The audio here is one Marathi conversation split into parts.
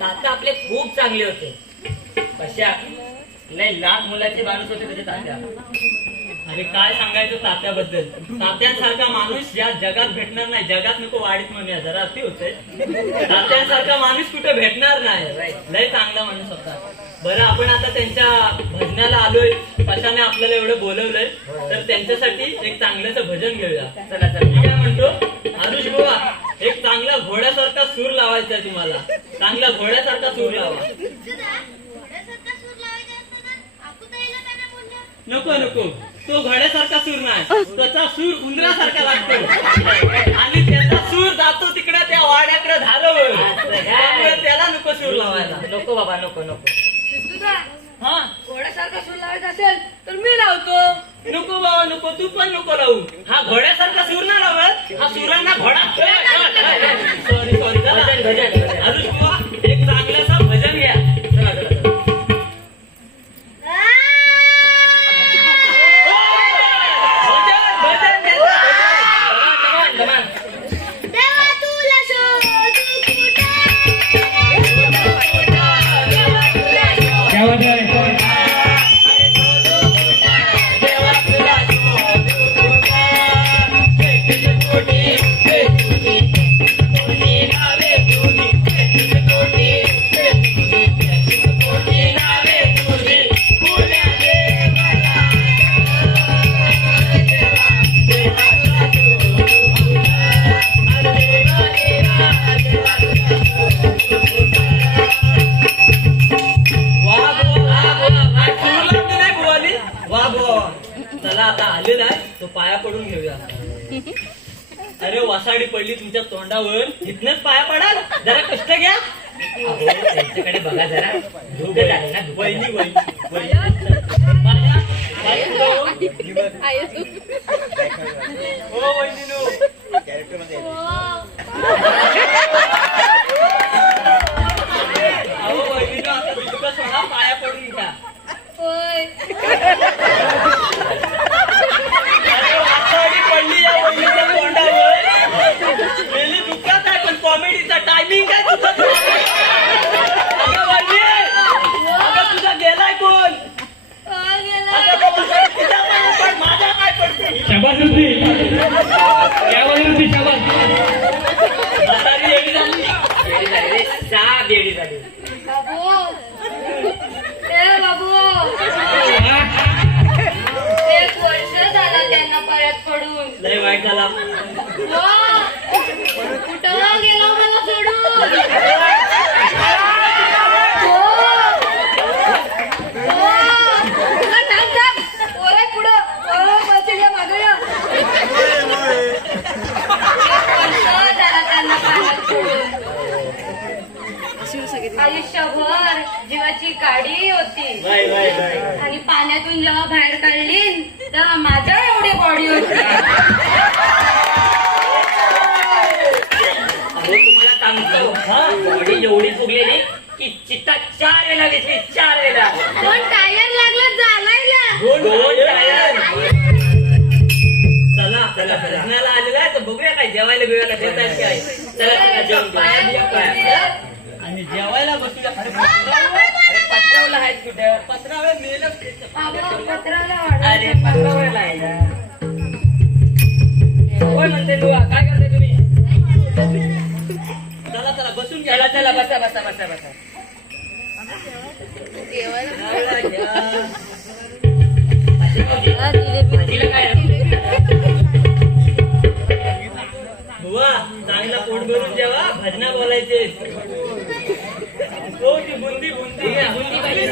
तात्या आपले खूप चांगले होते. कशा नाही लाख मुलाचे माणूस होते त्याचे तात्या. अरे काय सांगायचं तात्याबद्दल. तात्यांसारखा माणूस या जगात भेटणार नाही. जगात नको वाढीत म्हणूया जरा अति होतंय. तात्यांसारखा माणूस कुठे भेटणार नाही. लय चांगला माणूस होता. बरं आपण आता त्यांच्या भजनाला आलोय. कशाने आपल्याला एवढं बोलवलंय तर त्यांच्यासाठी एक चांगलंच भजन घेऊया. चला चला मी काय म्हणतो आरुष बुवा एक चांगला घोड्यासारखा सूर लावायचा तुम्हाला. चांगला घोड्यासारखा सूर लावा. नको नको तो घोड्यासारखा सूर नाही. त्याचा सूर उंदरासारखा लागतो आणि त्याचा सूर जातो तिकडे त्या वाड्याकडे धारवर. त्याला नको सूर लावायला. नको बाबा नको नको. हा घोड्यासारखा सूर लावायचा असेल तर मी लावतो. नको बाबा नको तू पण नको लावू. हा घोड्यासारखा सूर ना लावत. हा सुरांना घोडा. सॉरी सॉरी आरुष बुवा एक चांगलासा भजन घ्या. चला चला पाया पडून घेऊया. अरे वासाडी पडली तुमच्या तोंडावर. इथनच पाया पडाल. जरा कष्ट घ्या. त्यांच्याकडे बघा जरा. झोप झाले ना. वहिनी हो वहिनी अहो वहिनी आता बिलकुल सोडा. पाया पडून घ्या. कॉमेडीचा टायमिंग काय तुझा. तुझा गेलाय कोण. माझा काय पडते. शाबास होती. बेडी झाली रे. सहा बेडी झाली. बाबू 1 वर्ष झाला त्यांना पायात पडून. लय वाईट झाला. कुठं गेला मला सोडून. आयुष्यभर जीवाची काडी होती आणि पाण्यातून जेव्हा बाहेर काढली तेव्हा माझ्या एवढी बॉडी होती. तुम्हाला सांगतो बॉडी एवढी फुगलेली की चित्ता 4 वेळा घेतली. 4 वेळा. 2 टायर लागलं जालायला. 2 टायर. चला चला भजनाला आलेला आहे तर बघूया काय जेवायला बिवायला देत आहेत काय. चला जेवण आणि जेवायला बसूया. अरे पत्रावला आहेत कुठे. पत्रावला मेलं. अरे पत्रावला आहे. कोण म्हणते तू काय करते तुम्ही. चला चला बसून घ्या. चला बसा बसा बसा बसा. बुवा चांगला पोट भरून जेवा. भजना बोलायचे. हो ती बुंदी बुंदी घ्या. बुंदी पाहिजे.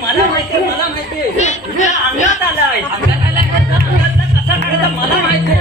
मला माहिती मला माहिती. अंगात आलाय. अंगात आलाय कसा काढायचा मला माहिती.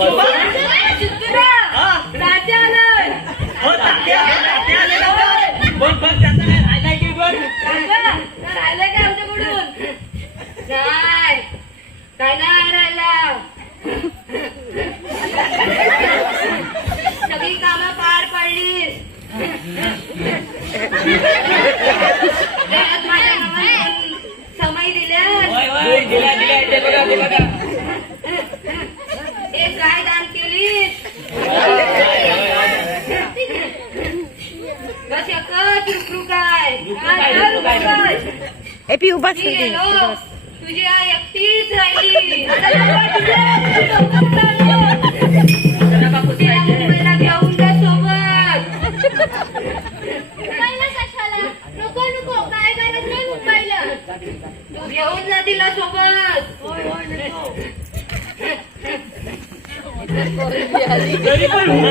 हा. तात्या आलाय. हो, तात्या आले लवकर. बघ त्यांचा काय राहिलाय की बघ. काका, राहिलं काय आमच्याकडून? नाही, काय नाही राहिला. सगळी कामं पार पडली. माझ्या नावाने समय दिल्या. होय, दिल्या ते बघा ते बघा. एक गाय दान केली. बस एकच रुकरू काय ए पिऊ बस मी गेलो, तुझी आई एकटीच राहिली. तिला मुंबईला घेऊन जा सोबत. नको नको, काय गरज नाही मुंबईला. तू घेऊन जा तिला सोबत. तरी पण एक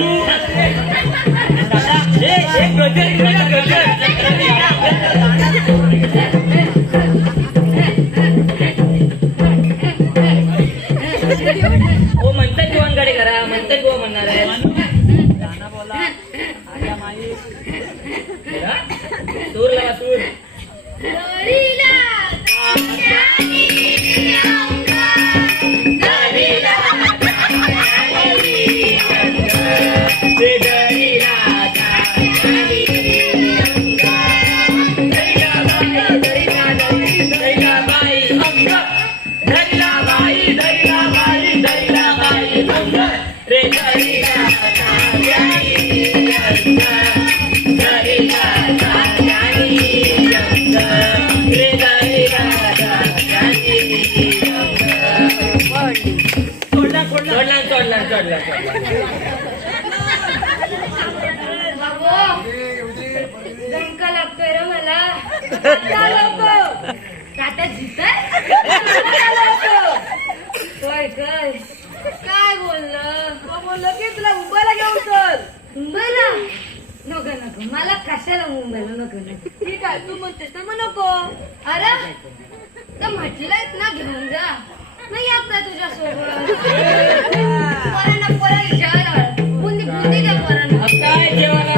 हो म्हणतात जीवनगाडी करा, म्हणतात गोवा म्हणणार आहे. सूर लावा सूर. दंका लागतोय रे मला. तात्या जिताय. काय बोललं की तुला मुंबईला घेऊन चल. मुंबईला नको नको, मला कशाला मुंबईला नको नको. ठीक आहे, तू म्हणतेस ना मग नको. अरे तर म्हटलंयच ना घेऊन जा. नाही येत नाही तुझ्यासोबत. पोरांना विचार बुंदी बुंदी द्या पोरांना. काय जेवायला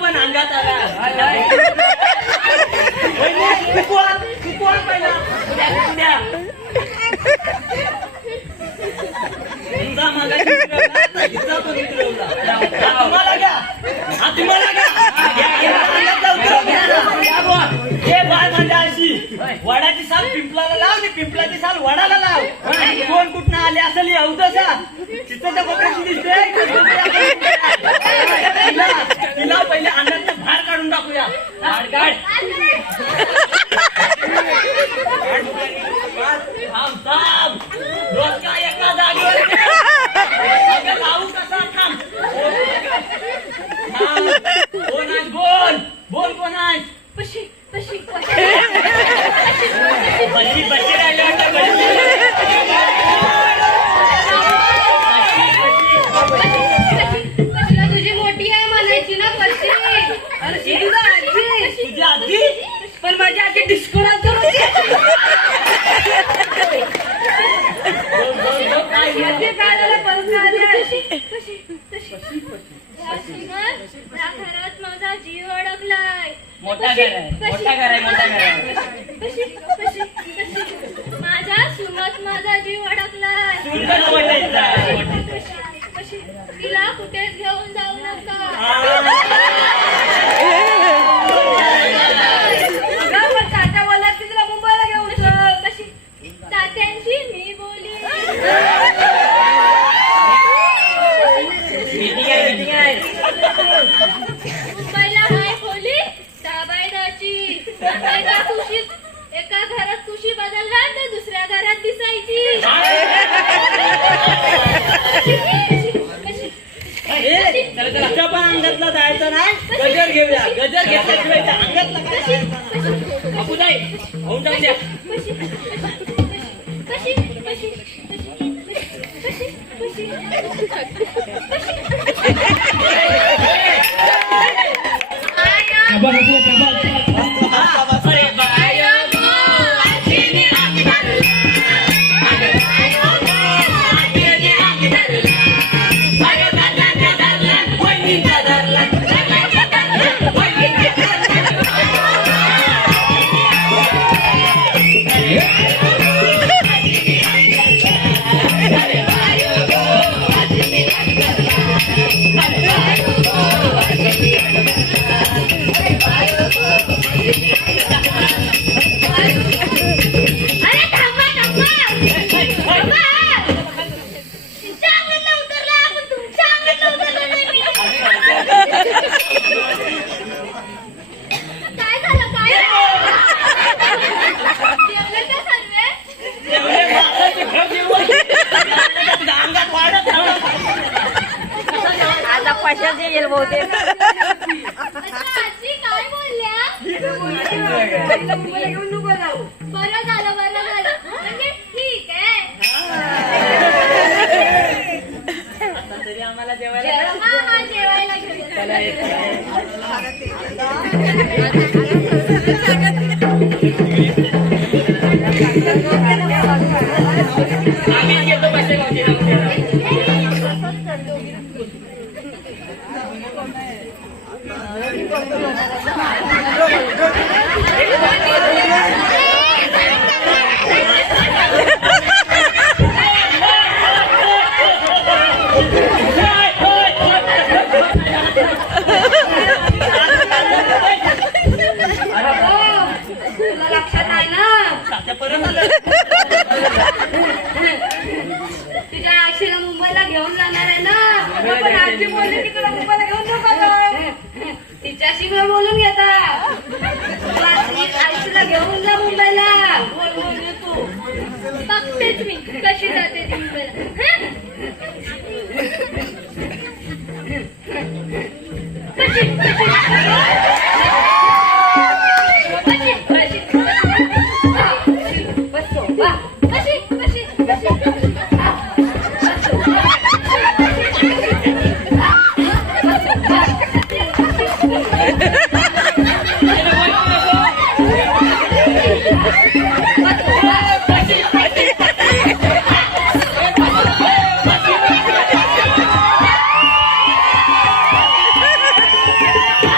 पण अंगात आला. पहिला तुम्हाला घ्या, तुम्हाला हे बाय म्हणजे अशी वडाची साल पिंपलाला लाव आणि पिंपलाची साल वडाला लाव. कोण कुठनं आले असेल अवतसा तिथं त्या कोपऱ्याची दिसते. तिला पहिले अंगात बाहेर काढून टाकूया. काढ रोज काय एका जागेवर लावू कसा थांब. कोण आहे बोल बोल कोण आहे. पशी पशी बशी बशी राहिली तुझी मोठी आहे म्हणायची ना पशी. अरे तुझी आजी पण माझी आजी डिस्को डान्स करत काय झालं परत घरात माझा जीव अडकलाय. मोठा घर आहे मोठा घर आहे मोठा घर आहे. माझ्या सुनात माझा जीव अडकलाय. तिला कुठेच घेऊन जाऊ नका. तात्या बोला की तुला मुंबईला घेऊन चल. तात्यांची मी बोली. मीटिंग आहे मुंबईला हाय खोली साबायदाची. एका घरात कुशी बदलला तर दुसऱ्या घरात दिसायची. त्याच्या पण अंगातला जायचं नाही. गजर घेऊया. गजर घेतल्याशिवाय त्या अंगातला काय जायचं? बापू जाई होऊन जाऊ द्या. अरे बाया गो, आजीने अंग धरला. अरे बाया गो, आजीने अंग धरला. अरे धरला, धरला, वहिनीचा धरला. धरला, धरला, वहिनीचा अरे बाया गो, आजीने अंग धरला. अरे बाया गो, आजीने अंग धरला. अरे बाया गो, अरे थांबा थांबा थांबा. तुमच्या अंगातला उतरला पण तुमच्या अंगातला उतरला नाही मी. काय झालं काय जेवले का सर्वे? एवढे माणसाचे घर जेवण तुझ्या अंगात वाढत आता कशाचे येईल बहुतेक. अच्छा आजी काय बोलल्या? मुंबईला घेऊन नको जाऊ. बरं झालं म्हणजे ठीक आहे. आता तरी आम्हाला जेवायला हा जेवायला घेऊया. आम्ही घेतो पैसे गावचे तुला लक्षात आहे ना तुझ्या आशीला मुंबईला घेऊन जाणार आहे ना. पण आजी बोलली की तुला मुंबईला घेऊन नको जाऊ. तिच्याशी मी बोलून घेता. आशीला घेऊन जा मुंबईला. बोल बोल ये तू. बघतेच मी कशी जाते ती मुंबईला. बसतो वा. कशी कशी कशी हा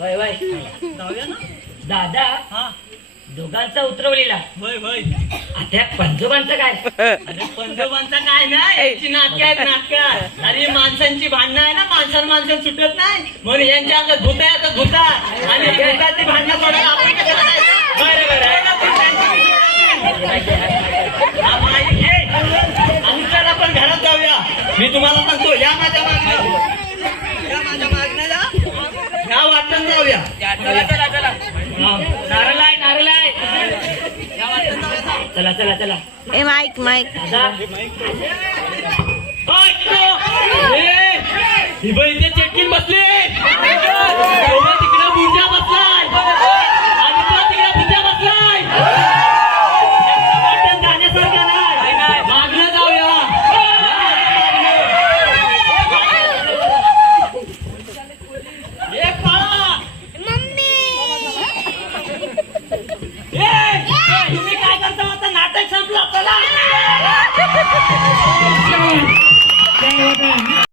वय वय जाऊया ना. दादा हा दोघांचा उतरवलेला होय होय. आता पंजोबांचं काय अरे पंजोबांचा काय नाही, याची नाटक आहेत नाटक. अरे माणसांची भांडणं आहे ना, माणसं सुटत नाही म्हणून यांच्या अंगात भूत आहे आता भूता, आणि भूताची भांडणं पडायला आपण कसं करायचं? हा माईक घे. आमच्याला पण घरात जाऊया. मी तुम्हाला सांगतो, या माझ्या मागणं, या माझ्या मागणं या वाटण जाऊया. चला चला चला नारळ आहे नारळ आहे या वाटण जाऊया. चला चला चला ए माईक माईक दादा ही बाई इथे चेटकीन बसली.